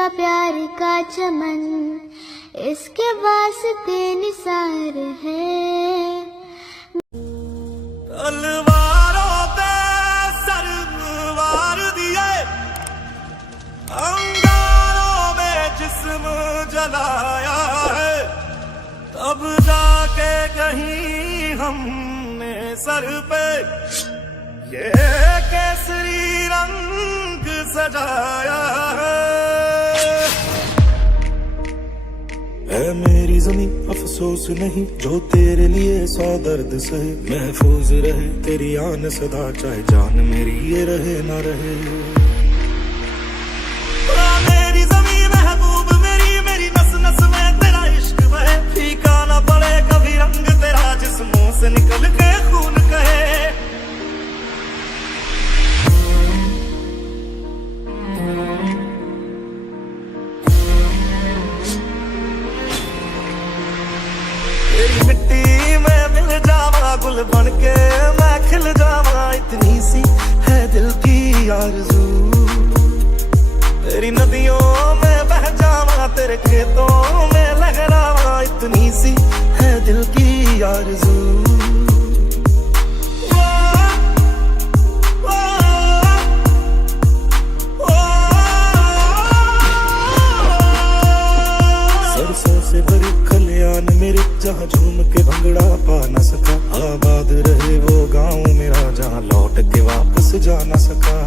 इसका प्यार का चमन, इसके वास्ते निसार है। तलवारों पे सरवार दिए, अंगारों में जिस्म जलाया है, तब जाके कहीं हमने सर पे ये केसरी रंग सजाया है मेरी ज़मीं अफसोस नहीं जो तेरे लिए 100 दर्द सहे, महफूज रहे तेरी आन सदा चाहे जान मेरी ये रहे ना रहे। मेरी ज़मीं महबूब मेरी, मेरी नस नस में तेरा इश्क बहे, फीका ना पड़े कभी रंग तेरा जिस्मों से निकल के खून कहे। तेरी मिट्टी में मिल जावा गुल बनके मैं खिल जावा, इतनी सी है दिल की आरज़ू। तेरी नदियों में बह जावा तेरे खेतों में लहरावा, इतनी सी है दिल की आरज़ू। सरसों से भरी खलियान मेरे जहाँ झूम के भंगड़ा पा न सका, आबाद रहे वो गाँव मेरा जहाँ लौट के वापस जा न सका।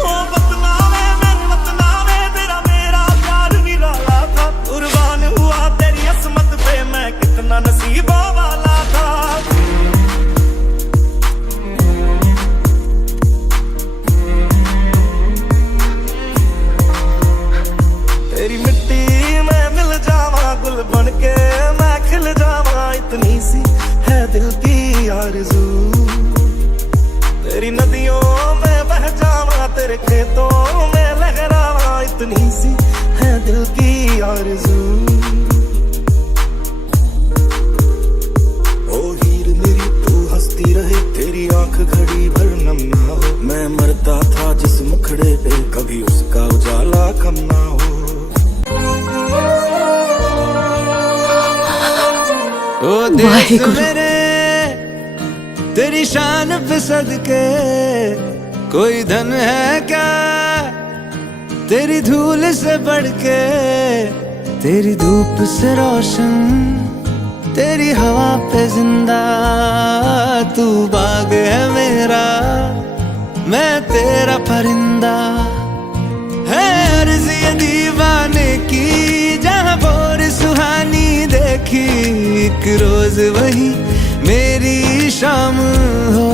ओ बतनावे मेरे बतनावे तेरा मेरा प्यार निराला था, कुर्बान हुआ तेरी असमत पे मैं कितना नसीबों वाला था। तेरी मिट्टी में मिल जावा गुल बनके मैं खिल जावा, इतनी सी है दिल की आरज़ू। तेरी नदियों में बह जावा तेरे खेतों में लहरावा, इतनी सी है दिल की आरज़ू। ओ हीर मेरी तू हंसती रहे, तेरी आंख घड़ी भर नम ना हो, मैं मरता था जिस मुखड़े पे कभी उसका उजाला कम ना हो। ओ देश मेरे तेरी शान पे सदके कोई धन है क्या, तेरी धूल से बढ़ के, तेरी धूप से रोशन, तेरी हवा पे जिंदा। तू बाग है मेरा मैं तेरा परिंदा, है अर्ज़ ये दीवाने की जहाँ बोर सुहानी देखी, एक रोज वही मेरी शाम हो।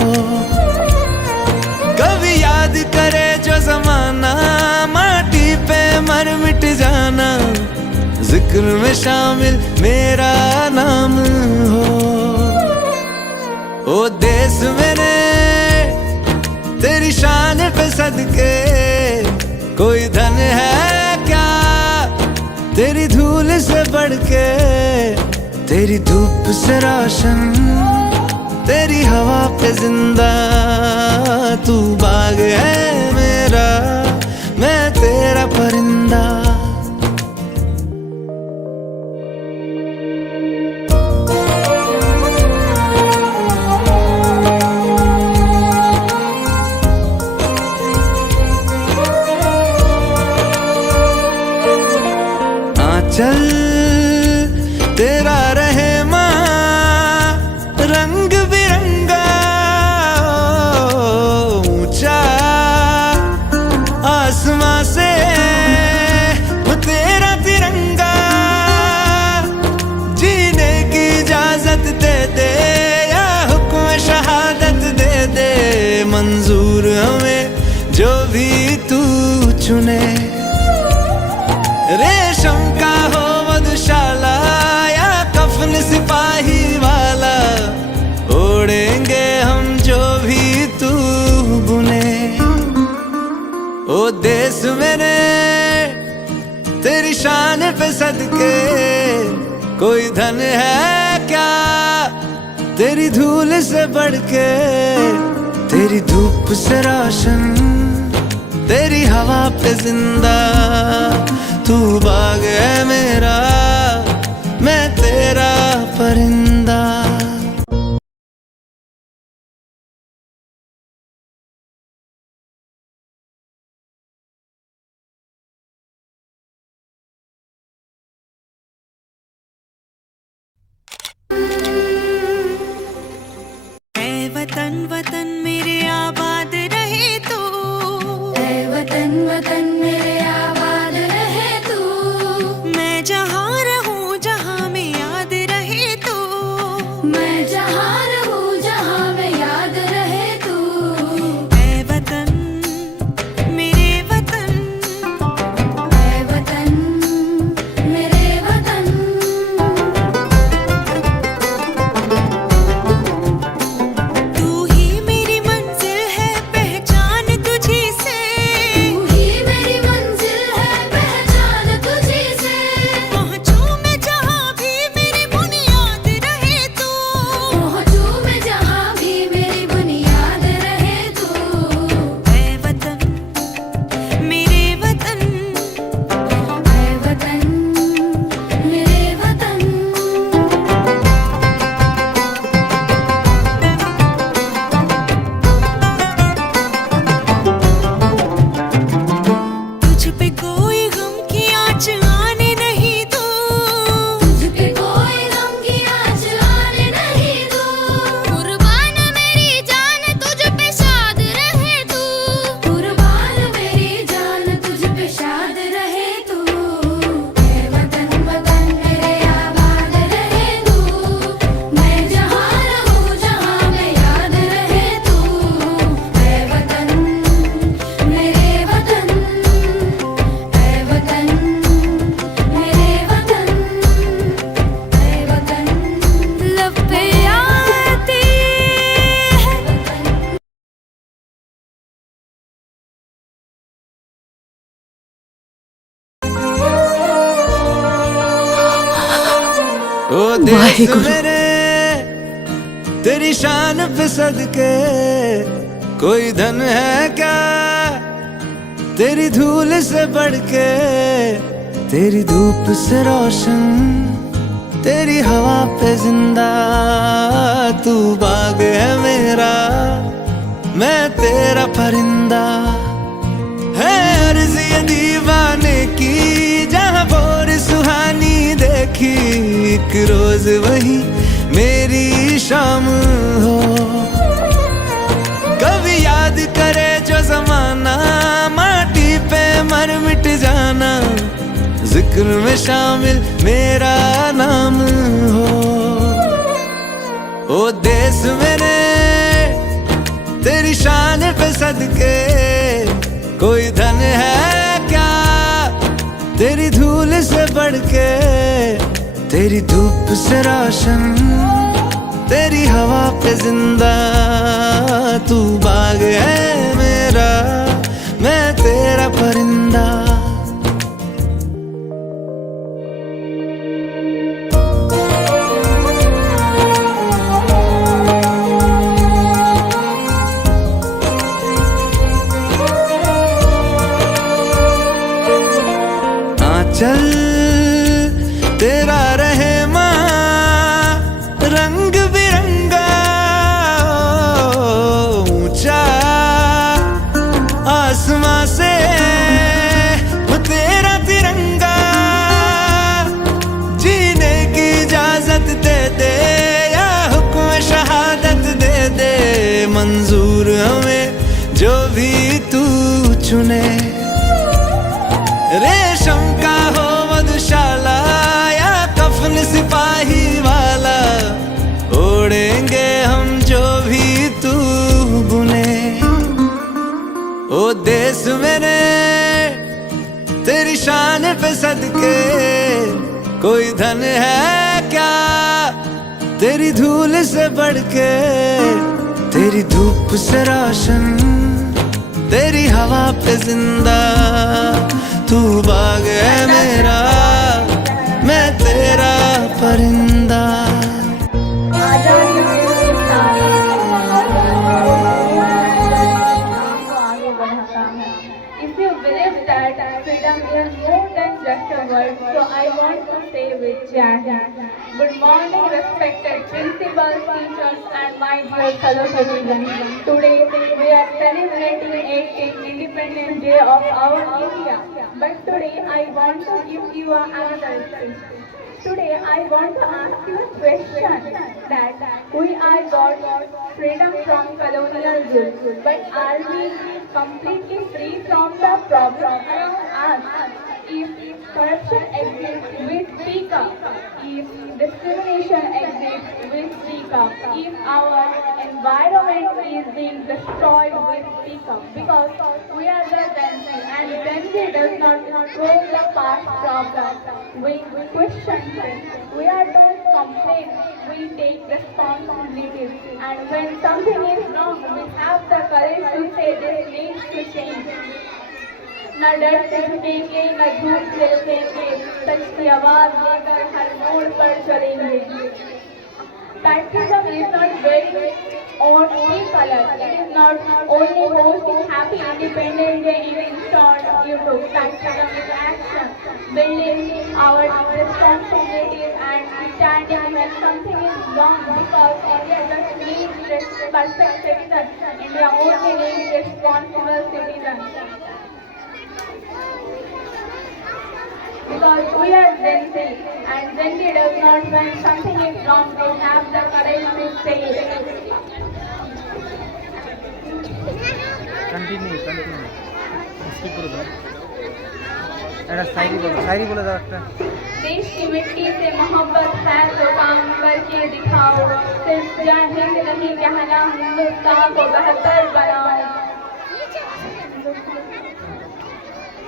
कभी याद करे जो ज़माना माटी पे मर मिट जाना, जिक्र में शामिल मेरा नाम हो। ओ देश मेरे तेरी शान पे सदके कोई धन है क्या, तेरी धूल से बढ़ के, तेरी धूप से रोशन, तेरी हवा पे जिंदा। तू बाग है मेरा मैं तेरा परिंदा। चल तेरा रहे माँ रंग बिरंगा, ऊंचा आसमां से तेरा तिरंगा, जीने की इजाजत दे दे या हुक्म शहादत दे दे, मंजूर हमें जो भी तू चुने। रेशम का हो मधुशाला या कफन सिपाही वाला, ओढ़ेंगे हम जो भी तू बुने। ओ देश मेरे तेरी शान पे सदके कोई धन है क्या, तेरी धूल से बढ़ के, तेरी धूप से रोशन, तेरी हवा पे जिंदा। तू बाग है मेरा, मैं तेरा परिंदा। वतन वतन मेरे आबाद रहे तू, ऐ वतन वतन मेरे आबाद रहे तू। मैं जहाँ रहूँ जहाँ में याद रहे तू, मैं जहाँ रहूँ जहाँ में याद रहे तू। ऐ वतन मेरे वतन, ऐ वतन मेरे वतन। तू ही मेरी मंजिल है पहचान तुझी से, तू ही मेरी मंजिल है पहचान तुझी से। पहुँचूं मैं जहाँ भी मेरी बुनियाद रहे तू, पहुँचूं मैं जहाँ भी मेरी बुनियाद रहे तू। ऐ वतन मेरे वतन, ऐ वतन मेरे वतन। तुझ पे कोई गम की आँच आने नहीं दूँ, तुझ पे कोई गम की आँच आने नहीं दूँ। कुर्बान मेरी जान तुझ पे शाद रहे तू। कुर्बान मेरी जान तुझ पे शाद रहे तू। ऐ वतन वतन मेरे आबाद रहे तू। मैं जहाँ रहूँ जहाँ में याद रहे तू। ऐ वतन मेरे वतन, ऐ वतन मेरे वतन, ऐ वतन। लब पे आती है ओ देश मेरे तेरी शान पे सदके, कोई धन है क्या तेरी धूल से बढ़ के। तेरी धूप से रोशन, तेरी हवा पे जिंदा। तू बाग है मेरा, मैं तेरा परिंदा। है अर्ज़ ये दीवाने की, जहाँ बोर सुहानी देखी। एक रोज वही मेरी शाम हो, कभी याद करे जो जमाना। माटी पे मर मिट जाना, जिक्र में शामिल मेरा नाम हो। ओ देश मेरे तेरी शान पे सदके, कोई धन है क्या तेरी धूल से बढ़ के। तेरी धूप से रोशन, तेरी हवा पे जिंदा। तू बाग है मेरा, मैं तेरा परिंदा। आंचल तेरा रहे माँ, रंग बिरंगा। ऊंचा आसमां से वो तेरा तिरंगा। जीने की इजाजत दे दे, या हुक्म शहादत दे दे। मंजूर हमें जो भी तू चुने। रेशम का हो मधुशाला, या कफन सिपाही वाला। ओढ़ेंगे हम जो भी तू बुने। ओ देश मेरे तेरी शान पे सदके, कोई धन है क्या तेरी धूल से बढ़ के। तेरी धूप से रोशन, तेरी हवा पे जिंदा। तू बाग है मेरा, मैं तेरा परिंदा। word, so I want to say with Jai. Good morning, respected principals, teachers, and my dear fellow citizens. Today we are celebrating 18th Independence Day of our India. But today I want to give you another speech. Today I want to ask you a question that we are got freedom from colonial rule, but are we completely free from the problem around us? If corruption exists, we speak up. If discrimination exists, we speak up. If our environment is being destroyed, we speak up. Because we are the Gen Z, and Gen Z does not throw the past problems. We question things. We are don't complain. We take responsibility. And when something is wrong, we have the courage to say this needs to change. न डर से झुकेंगे न झूठ से रुकेंगे, सच की आवाज लेकर हर मोड़ पर चलेंगे. Patriotism is not very only color. It is not only hosting happy Independence Day events on YouTube. Patriotism is action, building our responsibilities and standing when something is wrong. Because India just needs perfect citizens. India only needs responsible citizens. Because we are Gen Z, and Gen Z does not, when something is wrong, they have the courage to say it. Continue skip করে দাও এটা शायरी बोले दाও একটা देश की मिट्टी से मोहब्बत है तो काम करके दिखाओ, सिर्फ जय हिंद नहीं कहना, हिंदुस्तान को बेहतर बनाओ.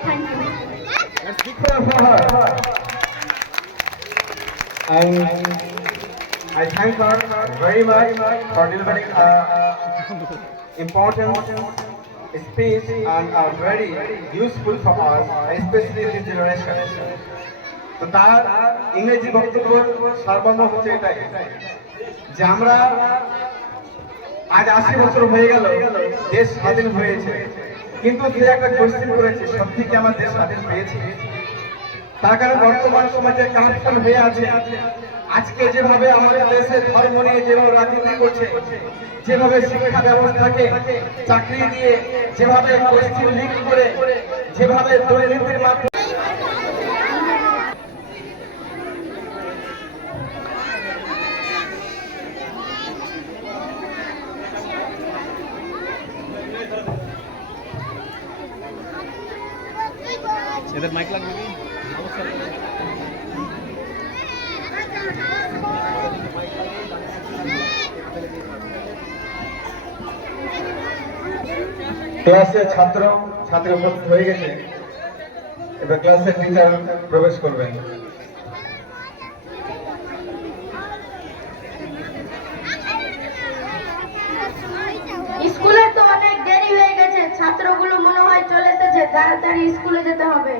Thank you. Let's speak for her. And I thank her very much for delivering important speech and very useful for us, especially this generation. তো তার ইংরেজি বক্তব্য সর্বর্ণ হচ্ছে এটাই যে আমরা আজ 80 বছর হয়ে গেল দেশ স্বাধীন হয়েছে, কিন্তু সে একটা কোশ্চেন করেছে সত্যি কি আমার দেশ স্বাধীন পেয়েছে? তার কারণ বর্তমান সমাজে কারাপশন হয়ে আছে. আজকে যেভাবে আমাদের দেশে ধর্ম নিয়ে যেভাবে রাজনীতি করছে, যেভাবে শিক্ষা ব্যবস্থাকে চাকরি দিয়ে, যেভাবে কোশ্চেন লিক করে, যেভাবে দুর্নীতির মাধ্যমে এদের মাইক লাগবে কি ক্লাসে ছাত্রী উপস্থিত হয়ে গেছে, এবার ক্লাসের টিচার প্রবেশ করবেন. স্কুলে তো অনেক দেরি হয়ে গেছে, ছাত্রগুলো মনে হয় চলে এসেছে, তাড়াতাড়ি স্কুলে যেতে হবে.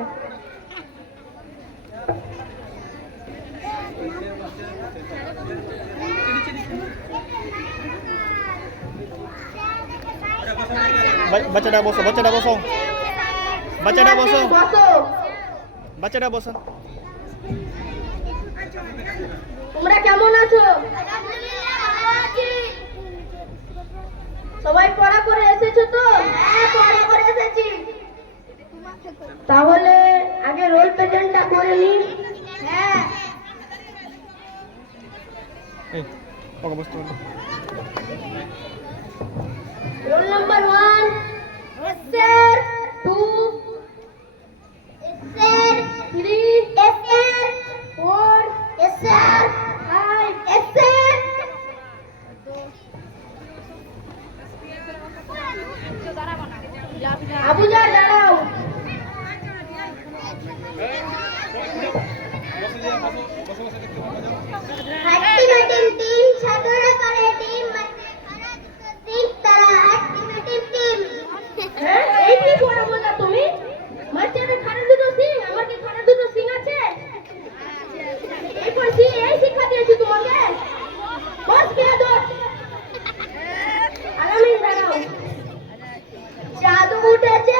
বাচ্চাটা বসো তোমরা কেমন আছো? সবাই পড়া করে এসেছো তো? হ্যাঁ, পড়া করে এসেছি. তাহলে আগে রোল প্রেজেন্টটা করে নি. হ্যাঁ. ওকে বসতে Roll number 1. Yes, sir. 2. Yes, sir. 3. Yes, sir. 4. Yes, sir. 5. Yes, sir. Abuja দাঁড়াও. Activating team ছাত্ররা করে টিম তারা activating team. হ্যাঁ, এই কি বড় বলা তুমি? মাস্টারে খানে দুটো সিং, আমার কি খানে দুটো সিং আছে? এই পড়ছি, এই শিক্ষা দিয়েছি তোমাকে. বস কে দোষ? আলামিন দাঁড়াও. জাদু উঠেছে.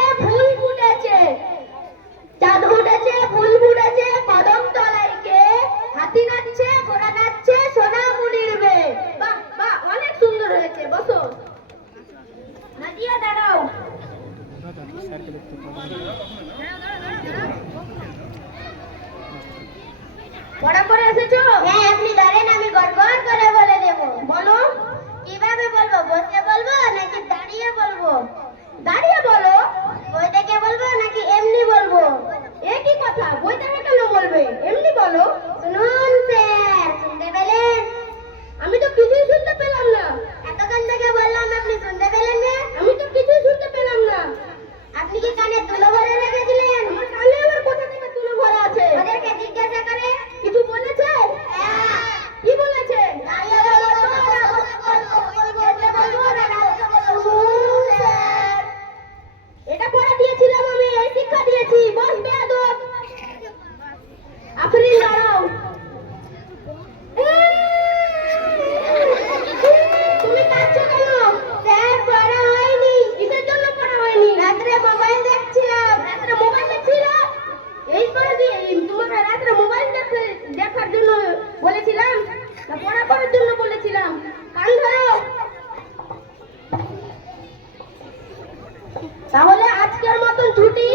ছুটি,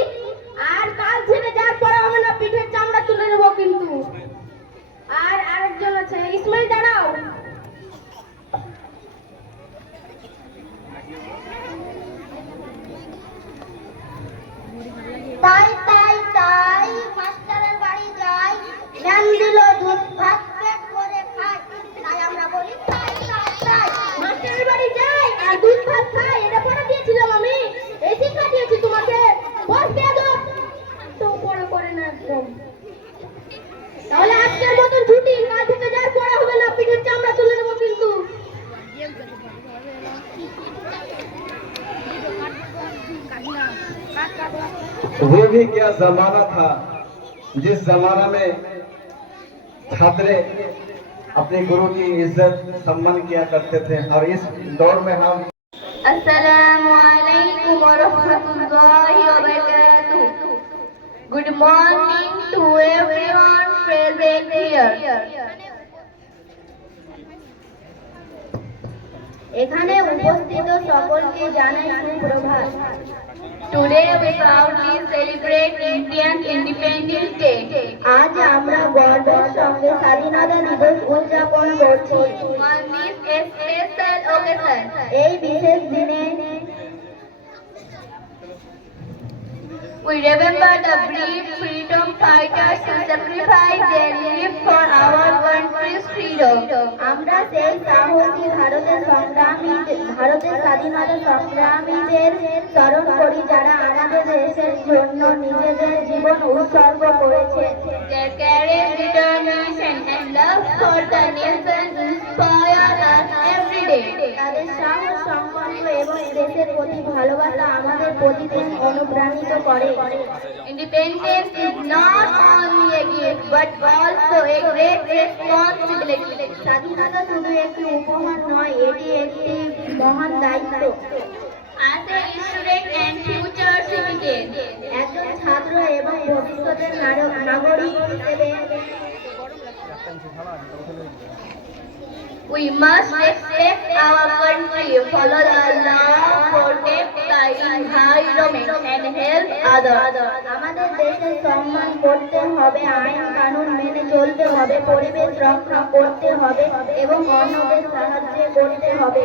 আর কাল ছেড়ে যার পরে হবে না, পিঠের চামড়া তুলে নেবো কিন্তু। আর আরেকজন আছে, ইসমাইল দাঁড়াও। তাই তাই তাই মাস্টারের বাড়ি যাই, জ্ঞান দিল দুধ ভাত পেট করে খাই, তাই আমরা বলি তাই তাই তাই মাস্টারের বাড়ি যাই আর দুধ ভাত খাই। এটা পড়া দিয়েছিলাম আমি, এই শিক্ষা দিয়েছি তোমাকে। বস বেয়াদব, তো পড়া করে না একদম। তাহলে আজকের মতন ছুটি, কাল থেকে যার পড়া হবে না, পিঠের চামড়া তুলে নেবো কিন্তু। वो भी क्या जमाना था जिस जमाना में छात्र अपने गुरु की इज्जत सम्मान किया करते थे, और इस दौर में हम Assalamualaikum warahmatullahi wabarakatuh. Good morning to everyone present here. এখানে উপস্থিত সকলকে জানাই সুপ্রভাত। Today we proudly celebrate Indian Independence Day. আজ আমরা গর্বের সঙ্গে স্বাধীনতা দিবস উদযাপন করছি। On this special occasion, এই বিশেষ দিনে we remember the brave freedom fighters who sacrificed their lives for our country's freedom. আমরা সেই সাহসী ভারতের স্বাধীনতা সংগ্রামীদের স্মরণ করি, যারা আমাদের দেশের জন্য নিজেদের জীবন উৎসর্গ করেছে। Their courage, determination and love for the nation inspire us every day. তাদের সাহস, সংকল্প এবং দেশের প্রতি ভালোবাসা আমাদের প্রতিদিন অনুপ্রাণিত করে। Independence is not only a gift but also a great responsibility. স্বাধীনতা শুধু একটি উপহার নয়, এটি একটি মহান দায়িত্ব। As a student and future citizen, একজন ছাত্র এবং ভবিষ্যতের নাগরিক হিসেবে we must respect our country, follow the law, protect the environment and help others. আমাদের দেশের সম্মান করতে হবে, আইন কানুন মেনে চলতে হবে, পরিবেশ রক্ষা করতে হবে এবং অন্যদের সাহায্য করতে হবে।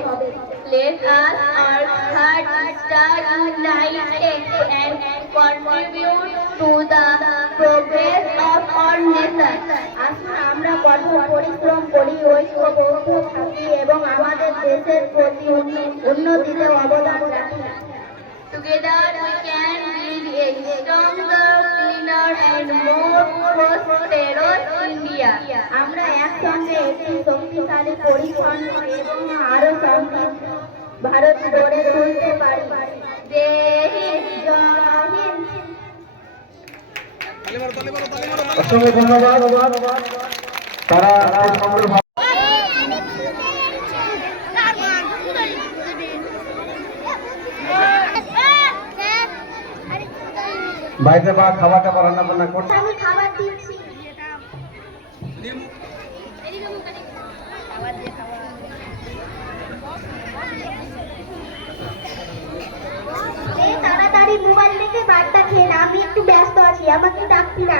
Let us all start united and contribute to the progress of our nation. আসুন আমরা কঠোর পরিশ্রম করি, ঐক্যবদ্ধ থাকি এবং আমাদের দেশের প্রতি উন্নতিতে অবদান রাখি। Together we can build a stronger, cleaner and more prosperous India. আমরা একসঙ্গে একটি শক্তিশালী, পরিচ্ছন্ন এবং আরো সমৃদ্ধ ভারত গড়ে তুলতে পারি। জয় হিন্দ, জয় হিন্দ। অসংখ্য ধন্যবাদ। তারা বাড়িতে বা খাবার টাবার রান্না বান্না করছে। আমি খাবার দিচ্ছি। তাড়াতাড়ি মোবাইল রেখে ভাতটা খেয়ে না, আমি একটু ব্যস্ত আছি, আমাকে ডাকবি না।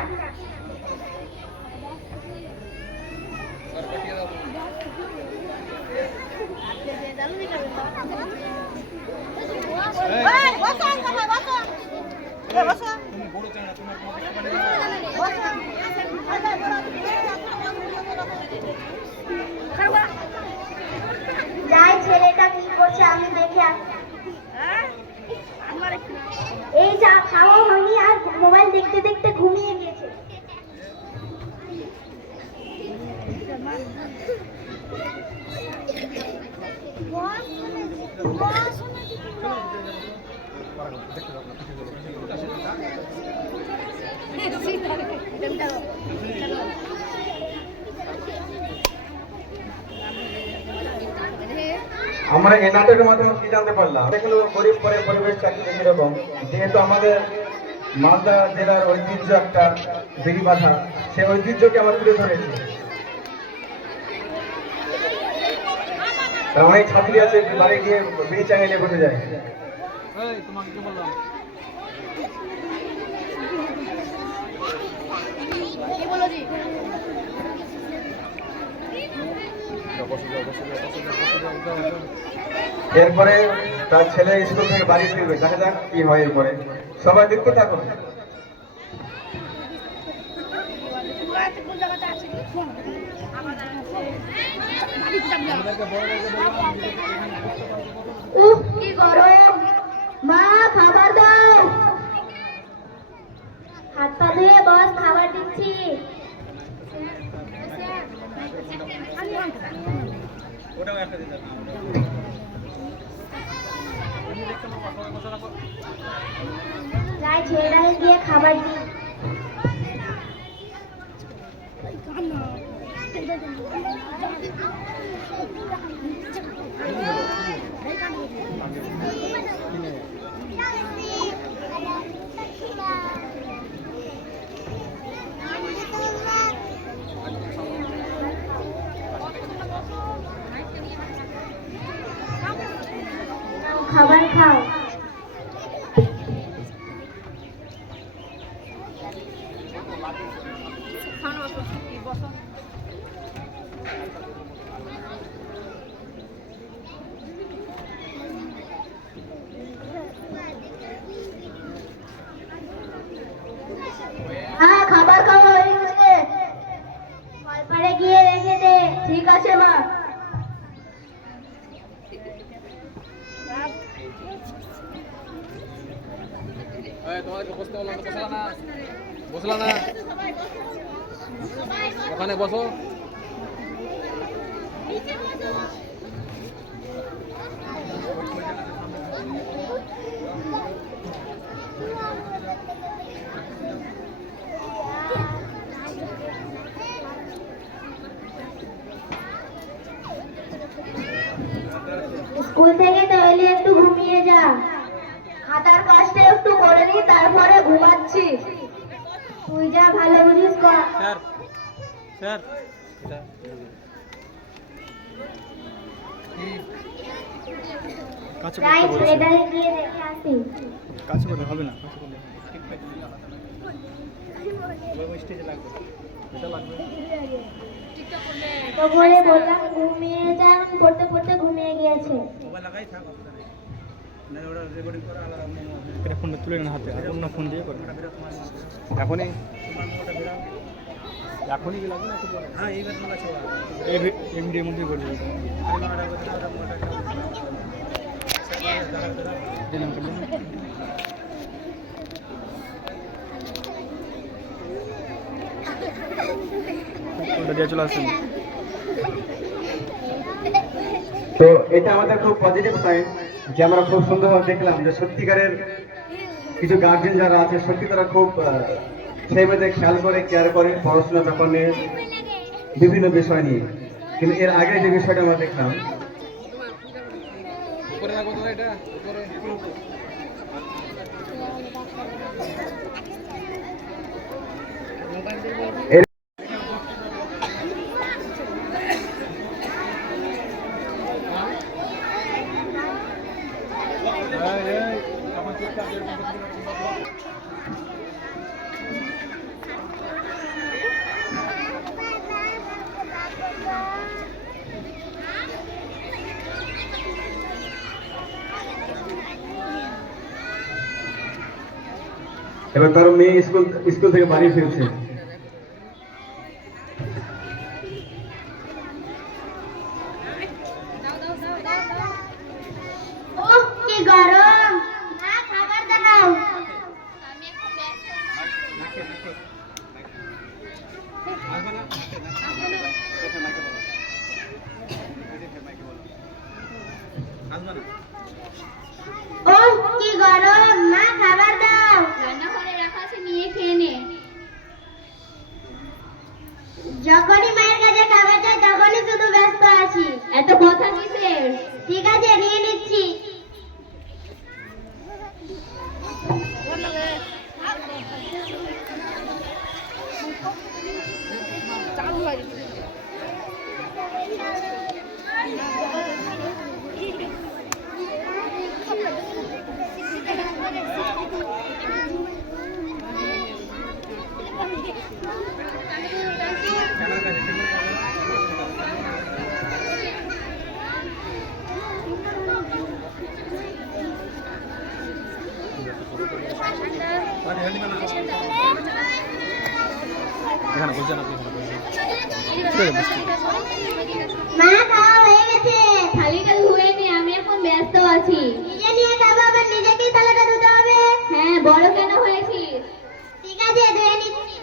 যাই, ছেলেটা কি করছে আমি দেখে আসছি। এই চা খাওয়া হয়নি আর মোবাইল দেখতে দেখতে ঘুমিয়ে গেছে। আমরা এই নাটকের মাধ্যমে কি জানতে পারলাম, দেখলো গরিব পরে পরিবেশ চাকরি এরকম, যেহেতু আমাদের মালদা জেলার ঐতিহ্য একটা বিড়ি বাঁধা, সেই ঐতিহ্যকে আমরা তুলে ধরেছি। অনেক ছাত্রী আছে বাড়ি গিয়ে বিড়ি চাঙিয়ে নিয়ে বসে যায়। তোমাকে কি বললাম? এরপরে তার ছেলে স্কুল থেকে বাড়ি ফিরবে, দেখা যাক কি হয় এরপরে। সবাই দেখতে থাকুন। উফ কি গরম, মা খাবার দাও। হাত পা ধুয়ে বস, খাবার দিচ্ছি। যাই ছেলেটাকে গিয়ে খাবার দিই। খাবার খাও। হ্যাঁ খাবার খাওয়া হয়ে গেছে, কলপারে গিয়ে রেখে দে। ঠিক আছে মা। তোমাদেরকে বসতে বললাম তো, বসলা না? বসলা না? ওখানে বসো। স্কুল থেকে তো এলে একটু ঘুমিয়ে যা। খাতার কাজটা একটু করে নি, তারপরে ঘুমাচ্ছি। তুই যা ভালো বুঝিস কর। স্যার স্যার তাই ছেলেটাকে গিয়ে দেখে আসি। কাছে করলে হবে না, তো বলে বললাম ঘুমিয়ে যান, পড়তে পড়তে ঘুমিয়ে গিয়েছে। ফোনটা তুলে না হাতে, অন্য ফোন দিয়ে করবে এখনই। এখনই কি লাগবে না? হ্যাঁ এই এমডির মধ্যে করবে। দিয়ে চলে আসেন। তো এটা আমাদের খুব পজিটিভ সাইন যে আমরা খুব সুন্দরভাবে দেখলাম যে সত্যিকারের কিছু গার্জেন যারা আছে সত্যি তারা খুব ছেলেমেয়েদের খেয়াল করে, কেয়ার করে পড়াশোনার ব্যাপার নিয়ে, বিভিন্ন বিষয় নিয়ে। কিন্তু এর আগে যে বিষয়টা আমরা দেখলাম, উপরে রাখবো তো এটা উপরে। এবার তার মেয়ে স্কুল থেকে বাড়ি ফিরছে। ওহ কি গরম, মা খাবার দাও। ওহ কি গরম, মা খাবার দাও। রান্নাঘরে রাখা আছে, নিয়ে খেয়ে নে। যখনই মায়ের কাছে খাবার চাই তখনই শুধু ব্যস্ত আছি। এত কথা কিসের? ঠিক আছে নিয়ে নিচ্ছি। এখানে বলছেন আপনি মা খাওয়া হয়ে গেছে, থালিটা ধুয়েনি, আমি এখন ব্যস্ত আছি। নিজে নিয়ে খাবো, আবার নিজেকেই থালাটা ধুতে হবে? হ্যাঁ, বড় কেন হয়েছিস? ঠিক আছে, ধুয়ে নিচ্ছি।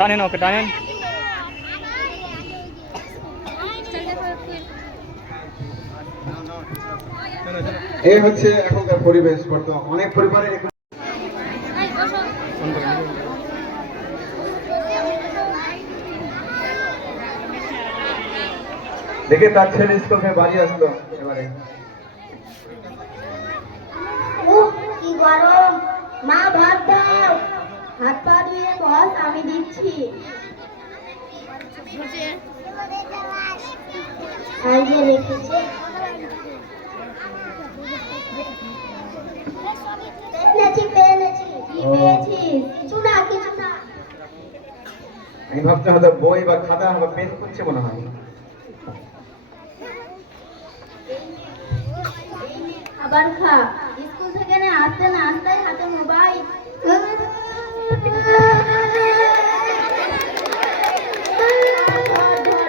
টানেন, ওকে টানেন। এই হচ্ছে এখনকার পরিবেশ। বর্তমান অনেক পরিবারে দেখে তার ছেলে স্কুল থেকে বাড়ি আসলো এবারে। কি গরম, মা ভাত দাও। হাত পা ধুয়ে বস, আমি দিচ্ছি। আর যে রেখেছে পেয়েছি। কি পেয়েছিস? কিছু না, কিছু না। আমি ভাবছি হয়তো বই বা খাতা বা পেন করছে মনে হয়। খাবার খা। স্কুল থেকে না আসতে না আসতে হাতে মোবাইল। ধর,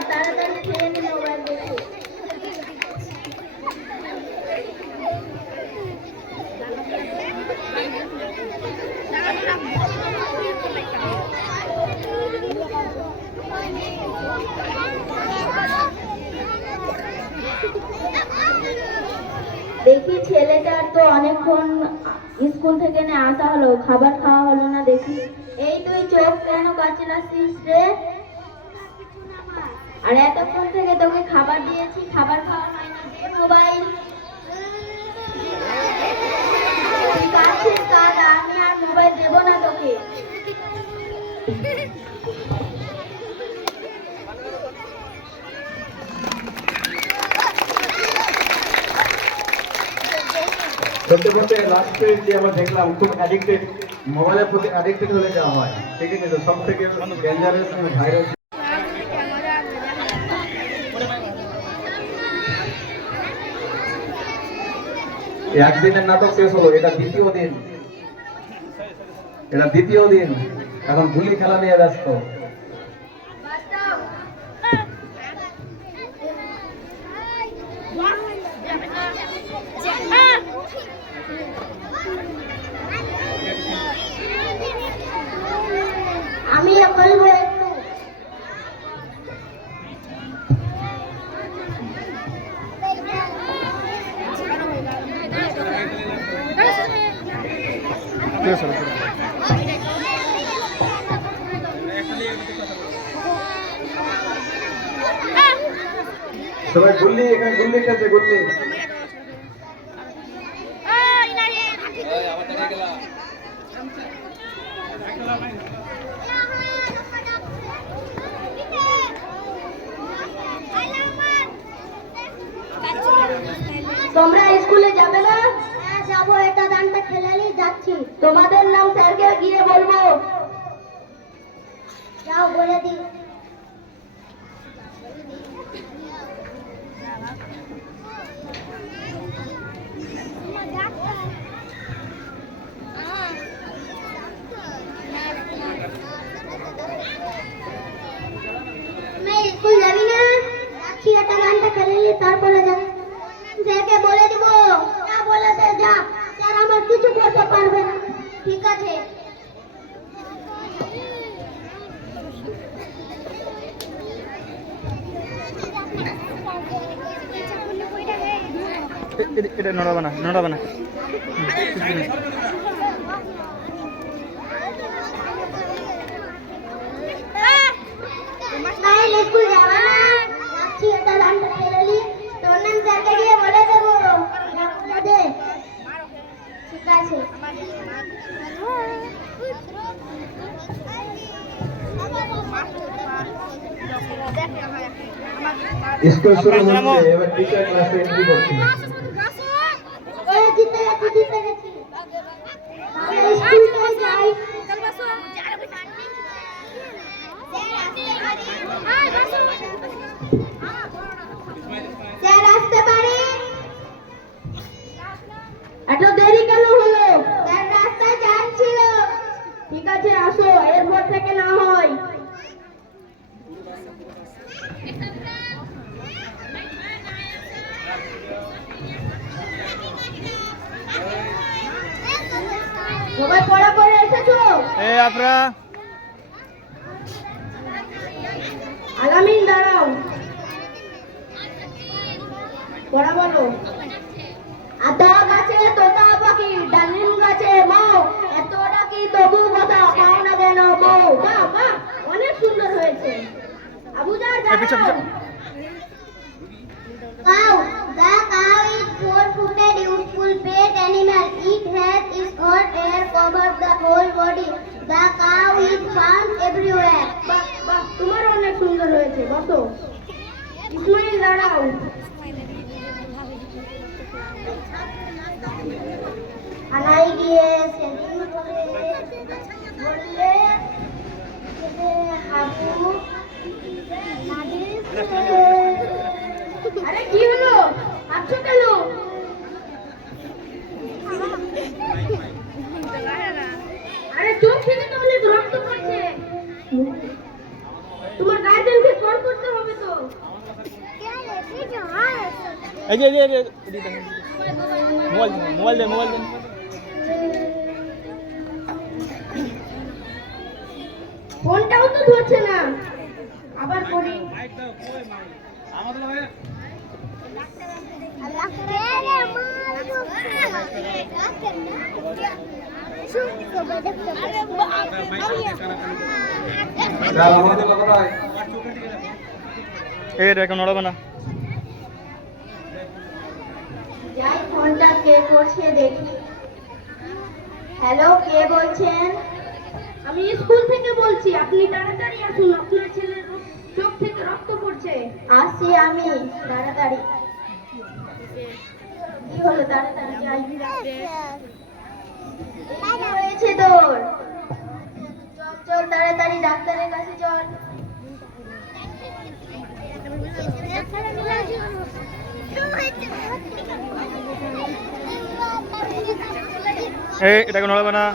তাড়াতাড়ি খেয়ে নে মোবাইল দেখে। দেখি ছেলেটার তো অনেকক্ষণ স্কুল থেকে না আসা হলো, খাবার খাওয়া হলো না। দেখি, এই তুই চোখ কেন কাচলাছিস রে? আর এতক্ষণ থেকে তোকে খাবার দিয়েছি, খাবার খাওয়া হয় না। দে মোবাইল। তুই কাছিস কাজ, আমি আর মোবাইল দেবো না তোকে। সত্যি বলতে লাস্টে যে আমরা দেখলাম খুব অ্যাডিক্টেড, মোবাইলের প্রতি অ্যাডিক্টেড হলে যাওয়া হয়। ঠিক আছে, তো সব থেকে ডেঞ্জারাস ভাইরাস। একদিনের নাটক শেষ হলো, এটা দ্বিতীয় দিন। এখন গুলি খেলা নিয়ে ব্যস্ত। আমি বলবো একটু। সবাই গুল্লি, এখানে গুল্লি খেলছে, গুল্লি। তোমরা স্কুলে যাবে না? হ্যাঁ যাবো, এটা দানটা খেলালি যাচ্ছি। তোমাদের নাম স্যারকে গিয়ে বলবো। যাও বলে দিই। স্কুল যাবি না? যাচ্ছি, একটা গানটা খেলে তারপরে যাবি। স্যারকে বলে দিব। না বলে দে, যা। স্যার আমার কিছু করতে পারবে না। ঠিক আছে। এটা নড়াবে না। স্কুল যাবা না? যাচ্ছি, একটা গানটা খেলে তোর নাম স্যারকে গিয়ে বলে দেবো। ঠিক আছে। স্কুল শুরু হচ্ছে, এবার টিচার ক্লাসে এন্ট্রি করছি। জিতে গেছি। স্কুল যাই। চল বাসু। স্যার আসতে পারি? এত দেরি কেন হলো? স্যার রাস্তায় জ্যাম ছিল। ঠিক আছে আসো, এরপর থেকে না হয়। সবাই পড়া করে এসেছো? এই আপনারা আলামিন দাঁড়াও, পড়া বলো। আতা গাছে তোতা পাখি, ডালিম গাছে বউ, এত ডাকি তবু কথা পাও না কেন বউ। বাহ বাহ, অনেক সুন্দর হয়েছে। আবুজার পিছু পিছু Cow. The cow is four-footed, useful pet animal. It has its own hair covers the whole body. The cow is found everywhere. বাহ বাহ, তোমার অনেক সুন্দর হয়েছে, বসো। ইসমাইল দাঁড়াও। আনাই গিয়ে সেদিন বললে হাবু আরে কি হলো, হাঁটছো কেন? আরে চোখ থেকে তো অনেক রক্ত পড়ছে। তোমার গার্জেনকে কল করতে হবে তো। এই যে মোবাইল দেন ফোনটাও তো ধরছে না, আবার করি। এই রেখে নড়াবে না। যাই ফোনটা কে করছে দেখি। হ্যালো, কে বলছেন? আমি স্কুল থেকে বলছি, আপনি তাড়াতাড়ি আসুন, আপনার ছেলের চোখ থেকে রক্ত পড়ছে। আসছি আমি, তাড়াতাড়ি। কি হলো, তাড়াতাড়ি যাই। কি হয়েছে তোর? চল চল তাড়াতাড়ি ডাক্তারের কাছে চল। এই এটাকে নড়াবে না।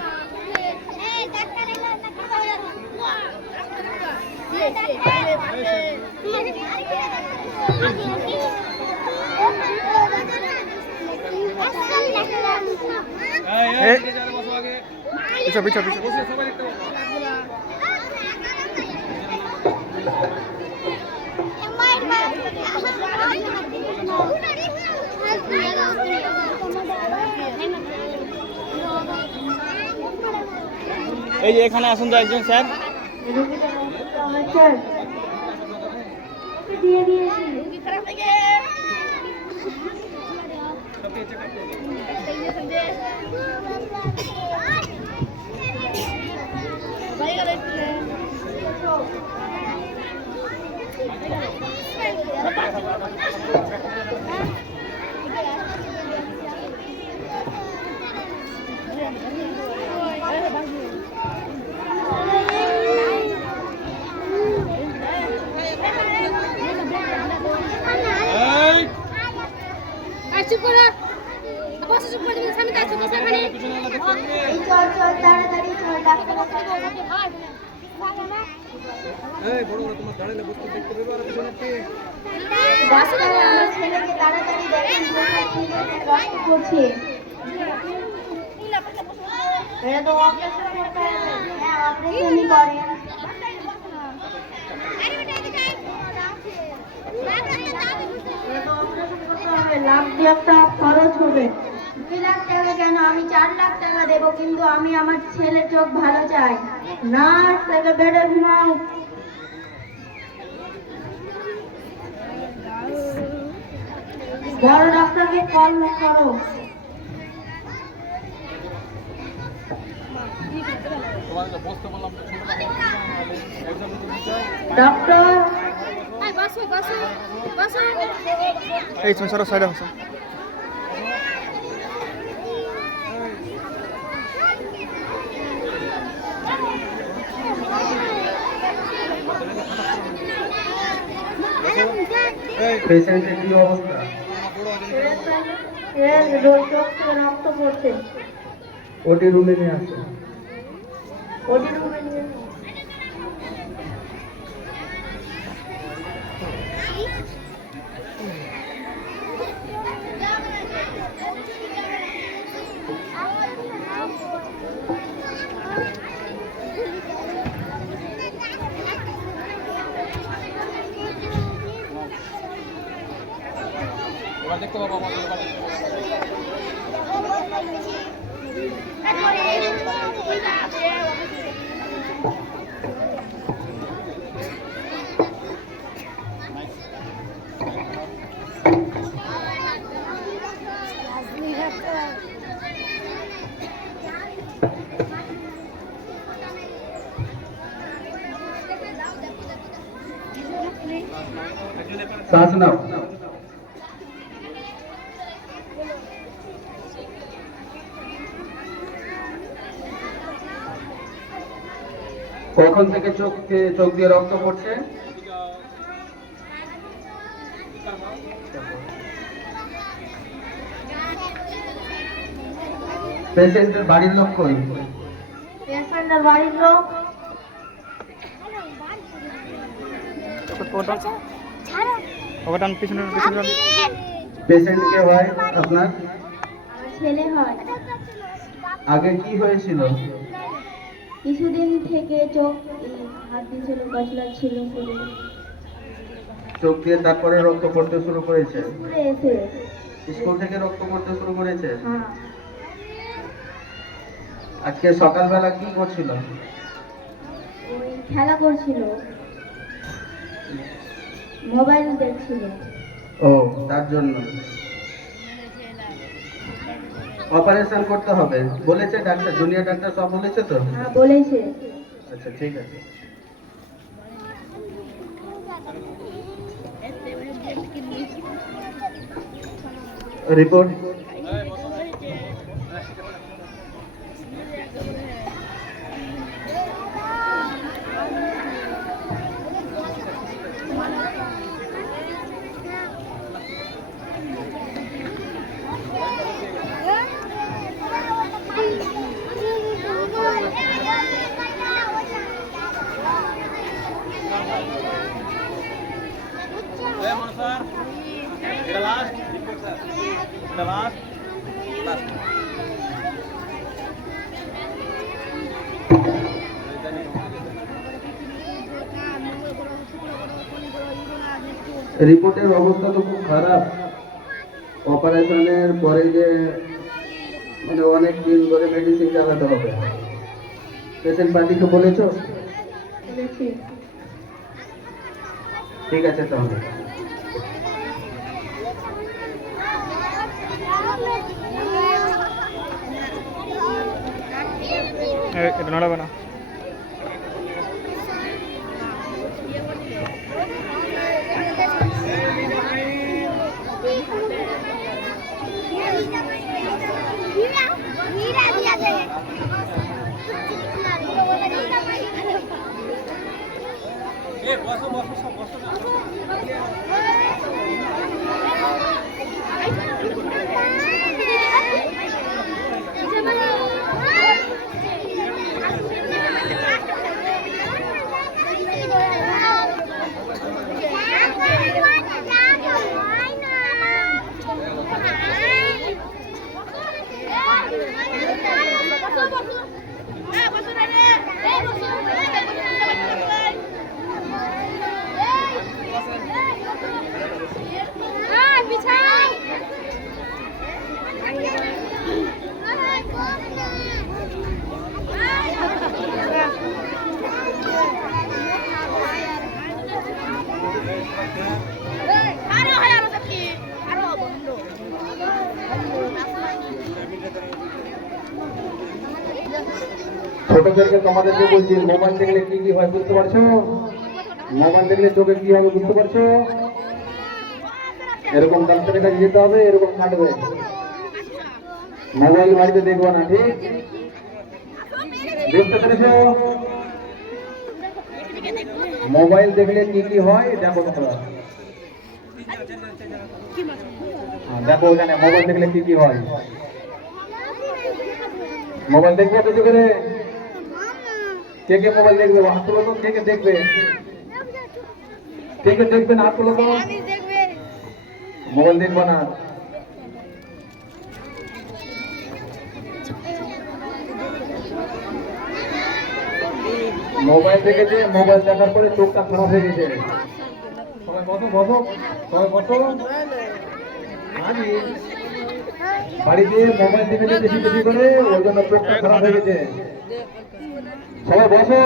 পিছু পিছু পিছু এই যে এখানে আসুন তো একজন স্যার। দিয়ে দিয়েছি। চুপ করো, বসে চুপ করে তুমি সামনে কাছে বসে এখানে। এই চল চল তাড়াতাড়ি চল ডাক্তারের কাছে। এই বড় বড় তোমার দাঁড়ালে বস্তু দেখতে পাবে আর পিছনে কি ডাক্তার আমার ছেলেকে তাড়াতাড়ি দেখেন, রক্ত পড়ছে। এটা তো অপারেশন করতে হবে। হ্যাঁ, অপারেশনই করেন। লাখ টাকা খরচ হবে। 2 লাখ টাকা কেন, আমি 4 লাখ টাকা দেবো, কিন্তু আমি আমার ছেলের চোখ ভালো চাই। নার্স, তাকে বেডে ঘুমাও। বড় ডাক্তারকে কল করো। ডক্টর, বসো বসো বসো। এই তুমি সরো সাইডে বসো। পেশেন্টের কি অবস্থা? চোখ থেকে রক্ত পড়ছে। ওটি রুমে নিয়ে আসো। ওটি রুমে নিয়ে শ্বাস নাও। কখন থেকে চোখ দিয়ে রক্ত পড়ছে? পেশেন্টের বাড়ির লোক কই? পেশেন্টের বাড়ির লোক ওটান পিছনে পিছনে পেশেন্ট কে হয় আপনার? আমার ছেলে হয়। আগে কি হয়েছিল? কিছুদিন থেকে চোখ হাত দিয়েছিল, কচলা ছিল, চোখ দিয়ে তারপরে রক্ত পড়তে শুরু করেছে? ঘুরে এসে স্কুল থেকে রক্ত পড়তে শুরু করেছে? হ্যাঁ, আজকে সকালবেলা কি করছিল? ওই খেলা করছিল, মোবাইল দেখছিল। ও, তার জন্য অপারেশন করতে হবে বলেছে ডাক্তার, জুনিয়র ডাক্তার সব বলেছে তো? হ্যাঁ বলেছে। আচ্ছা ঠিক আছে। রিপোর্ট। রিপোর্টের অবস্থা তো খুব খারাপ। অপারেশনের পরে যে মানে অনেক দিন ধরে মেডিসিন চালাতে হবে। পেশেন্ট পার্টিকে বলেছো? বলেছে। ঠিক আছে তাহলে। এটা নড়াবে না। ছোটদেরকে তোমাদেরকে বলছি, মোবাইল দেখলে কি কি হয় বুঝতে পারছো? মোবাইল দেখলে চোখে কি হবে বুঝতে পারছো? এরকম ডাক্তারের কাছে যেতে হবে, এরকম কাটবে। মোবাইল বাড়িতে দেখবো না, ঠিক? বুঝতে পেরেছো? মোবাইল দেখলে কি কি হয় দেখো তোমরা। দেখো ওখানে মোবাইল দেখলে কি কি হয়। মোবাইল দেখবে কিছু করে, কে কে মোবাইল দেখবে হাত তুলো তো, কে কে দেখবে, কে কে দেখবে না হাত তুলো তো। মোবাইল দেখবো না। মোবাইল দেখেছে, মোবাইল দেখার পরে চোখটা খারাপ হয়ে গেছে। সবাই বসো বসো, সবাই বসো। বাড়িতে মোবাইল দেখেছে বেশি বেশি করে, ওই জন্য চোখটা খারাপ হয়ে গেছে। সবাই বসো।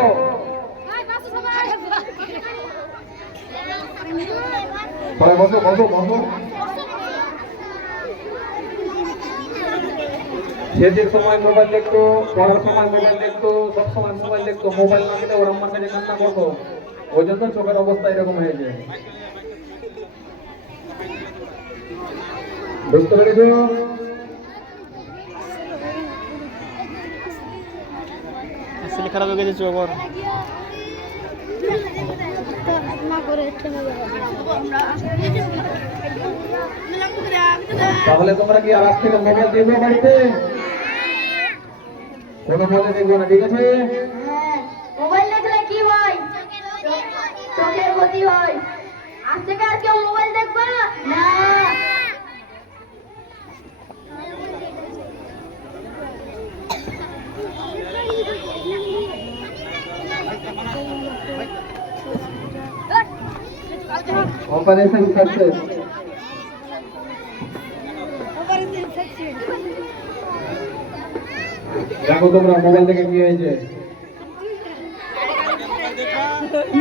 সবাই বসো বসো বসো। শেষের সময় মোবাইল দেখতো, পড়ার সময় মোবাইল দেখতো, সব সময় মোবাইল দেখতো। মোবাইল না দিলে ওর আম্মার কাছে কান্না করতো, ওই জন্য চোখের অবস্থা এরকম হয়েছে। বুঝতে পেরেছো? আসলে খারাপ হয়ে গেছে চোখ ওর। তাহলে তোমরা কি আর আজ থেকে মোবাইল দেখবে বাড়িতে? কোনো মোবাইল দেখবো না, ঠিক আছে? মোবাইল দেখলে কি হয়? চোখের ক্ষতি হয়। আজ থেকে আর কেউ মোবাইল দেখবা না। Operation success. দেখো তোমরা মোবাইল দেখে কি হয়েছে।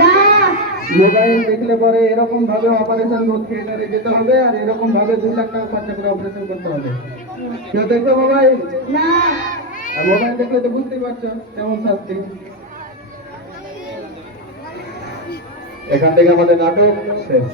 না, মোবাইল দেখলে পরে এরকম ভাবে অপারেশন থিয়েটারে যেতে হবে, আর এরকম ভাবে 2 লাখ টাকা খরচা করে অপারেশন করতে হবে। কেউ দেখবে মোবাইল? না। আর মোবাইল দেখলে তো বুঝতেই পারছো কেমন শাস্তি। এখান থেকে আমাদের নাটক শেষ।